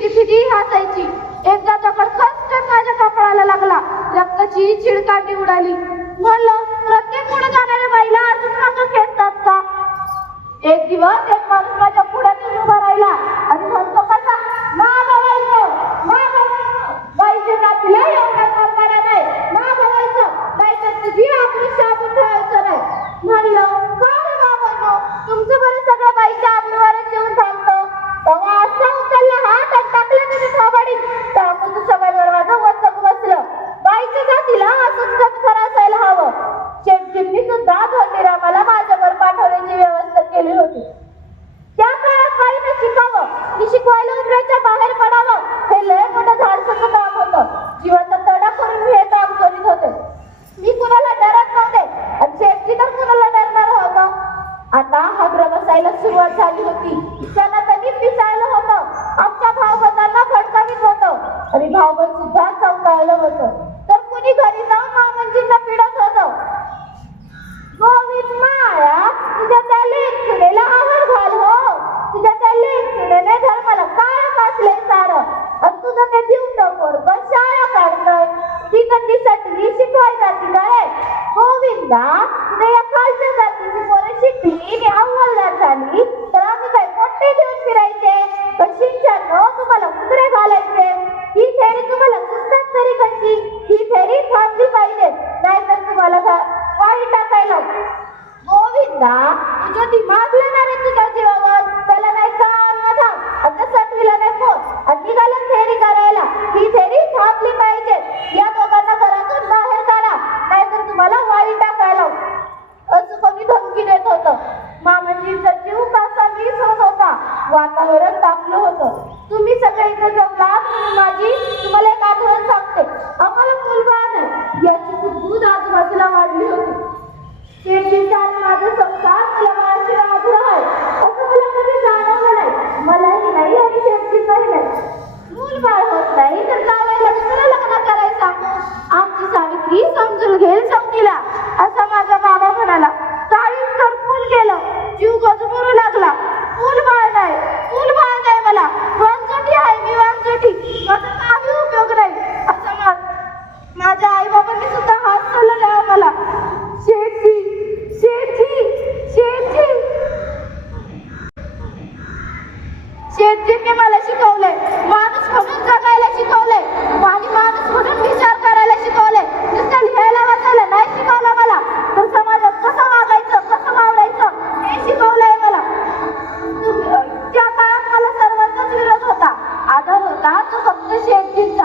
फिटी फिटी हसायची. एकदा दगड खसखस माझ्या कपाळाला लागला. रक्ताची चिडकांडी उडाली. म्हणलं प्रत्येक पुढे जाणाऱ्या बाईला अजून मागं खेळतात का? एक दिवस एक माणूस माझ्या पुढ्यातून उभा राहिला आणि म्हणतो शिकवायला उतरायच्या बाहेर पडावं. हे लय मोठं धाडसाचं काम होतं. जीवाचा तडा करून मी हे काम करीत होते. मी कुणाला डरत नव्हते. आणि शेटजी तर कुणाला डरणार होतं. आता हादरा बसायला सुरुवात झाली होती. एकदा तुझ्या या खालच्या जातीची पोरं शिकली आणि अव्वलदार झाली. तर आम्ही काय मोठे घेऊन फिरायचे? तर शिक्षण तुम्हाला कुत्रे घालायचे. ही फेरी तुम्हाला सुचतात तरी कशी? ही फेरी थांबली पाहिजे. नाहीतर तुम्हाला घा- वाळी टाकायला गोविंदा तुझ्या दिमाग ना आहे तुझ्या जीवावर. त्याला नाही काम ना धाम आता नाही फोन आणि निघाला फेरी करायला ही फेरी थांबली पाहिजे या दोघांना घरातून बाहेर काढा नाहीतर तुम्हाला वाळी टाकायला असं कमी धमकी देत होतं मामाजींचा जीव कासा वीस होत होता. वातावरण तापलं होतं. तुम्ही सगळे इथं जमलात माझी तुम्हाला एक आठवण सांगते. आम्हाला मुलगा नाही 拿出我们这些金子，